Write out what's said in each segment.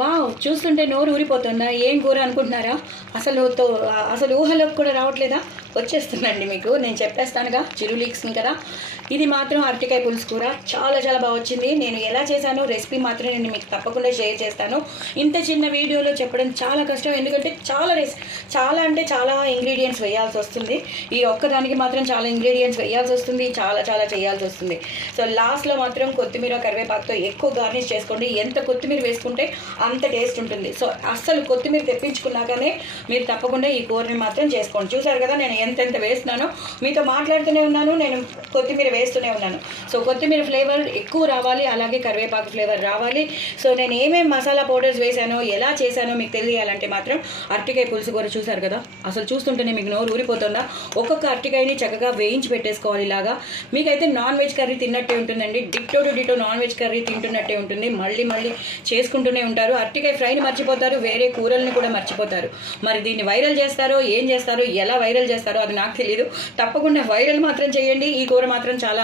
Wow! చూస్తుంటే నోరు ఊరిపోతుందా? ఏం కూర అనుకుంటున్నారా? అసలు ఊహలోకి కూడా రావట్లేదా? వచ్చేస్తుందండి మీకు. నేను చెప్పేస్తానుగా, చిరులీక్స్‌ని కదా! ఇది మాత్రం అరటికాయ పులుసు కూర చాలా చాలా బా వచ్చింది. నేను ఎలా చేశానో రెసిపీ మాత్రం నేను మీకు తప్పకుండా షేర్ చేస్తాను. ఇంత చిన్న వీడియోలో చెప్పడం చాలా కష్టం. ఎందుకంటే చాలా అంటే చాలా ఇంగ్రీడియెంట్స్ వేయాల్సొస్తుంది. ఈ ఒక్కదానికి మాత్రం చాలా ఇంగ్రీడియెంట్స్ వేయాల్సొస్తుంది. చాలా చాలా చేయాల్సొస్తుంది. సో, లాస్ట్‌లో మాత్రం కొత్తిమీర, కరివేపాకుతో ఎక్కువ గార్నిష్ చేసుకోండి. ఎంత కొత్తిమీర వేసుకుంటే అంత టేస్ట్ ఉంటుంది. సో, అస్సలు కొత్తిమీర తెప్పించుకున్నాకనే మీరు తప్పకుండా ఈ కూరని మాత్రం చేసుకోండి. చూసారు కదా నేను ఎంతెంత వేస్తున్నానో. మీతో మాట్లాడుతూనే ఉన్నాను, నేను కొత్తిమీర వేస్తూనే ఉన్నాను. సో, కొత్తిమీర ఫ్లేవర్ ఎక్కువ రావాలి, అలాగే కరివేపాకు ఫ్లేవర్ రావాలి. సో, నేను ఏమేమి మసాలా పౌడర్స్ వేశానో, ఎలా చేశానో మీకు తెలియాలంటే మాత్రం అరటికాయ పులుసు కూర చూసారు కదా, అసలు చూస్తుంటేనే మీకు నోరు ఊరిపోతుందా? ఒక్కొక్క అరటికాయని చక్కగా వేయించి పెట్టేసుకోవాలి ఇలాగా. మీకైతే నాన్ వెజ్ కర్రీ తిన్నట్టే ఉంటుందండి. Ditto to ditto non veg curry తింటున్నట్టే ఉంటుంది. మళ్ళీ మళ్ళీ చేసుకుంటూనే ఉంటారు. అరటికాయ ఫ్రైని మర్చిపోతారు, వేరే కూరల్ని కూడా మర్చిపోతారు. మరి దీన్ని వైరల్ చేస్తారో, ఏం చేస్తారో, ఎలా వైరల్ చేస్తారో అది నాకు తెలియదు. తప్పకుండా వైరల్ మాత్రం చేయండి. ఈ కూర మాత్రం చాలా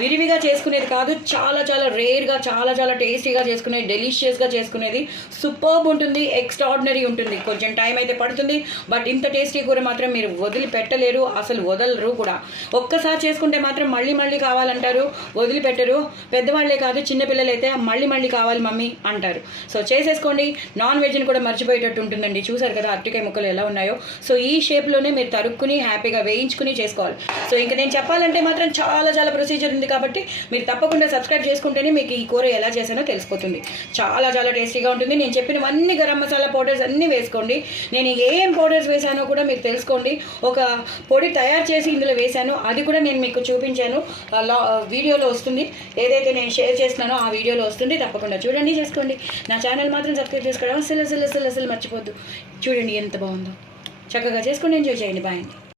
విరివిగా చేసుకునేది కాదు, చాలా చాలా రేర్గా, చాలా చాలా టేస్టీగా చేసుకునేది, డెలిషియస్గా చేసుకునేది. సూపర్బ్ ఉంటుంది, ఎక్స్ట్రాడినరీ ఉంటుంది. కొంచెం టైం అయితే పడుతుంది, బట్ ఇంత టేస్టీ కూర మాత్రం మీరు వదిలిపెట్టలేరు, అసలు వదలరు కూడా. ఒక్కసారి చేసుకుంటే మాత్రం మళ్ళీ మళ్ళీ కావాలంటారు, వదిలిపెట్టరు. పెద్దవాళ్లే కాదు, చిన్నపిల్లలు అయితే మళ్ళీ మళ్ళీ కావాలి మమ్మీ అంటారు. సో, చేసేసుకోండి. నాన్ వెజ్ని కూడా మర్చిపోయేటట్టు ఉంటుందండి. చూసారు కదా అరటికాయ ముక్కలు ఎలా ఉన్నాయో. సో, ఈ షేప్లోనే మీరు తరుక్కుని హ్యాపీగా వేయించుకుని చేసుకోవాలి. సో, ఇంకా నేను చెప్పాలంటే మాత్రం చాలా చాలా ప్రొసీజర్ ఉంది కాబట్టి మీరు తప్పకుండా సబ్స్క్రైబ్ చేసుకుంటేనే మీకు ఈ కూర ఎలా చేశానో తెలిసిపోతుంది. చాలా చాలా టేస్టీగా ఉంటుంది. నేను చెప్పినవన్నీ గరం మసాలా పౌడర్స్ అన్నీ వేసుకోండి. నేను ఏం పౌడర్స్ వేసానో కూడా మీరు తెలుసుకోండి. ఒక పొడి తయారు చేసి ఇందులో వేశాను, అది కూడా నేను మీకు చూపించాను. వీడియోలో వస్తుంది, ఏదైతే నేను షేర్ చేస్తున్నానో ఆ వీడియోలో వస్తుంది. తప్పకుండా చూడండి, చేసుకోండి. నా ఛానల్ మాత్రం సబ్స్క్రైబ్ చేసుకోవడం అసలు మర్చిపోద్దు. చూడండి ఎంత బాగుందో. చక్కగా చేసుకోండి, ఎంజాయ్ చేయండి. బాయ్ అండి.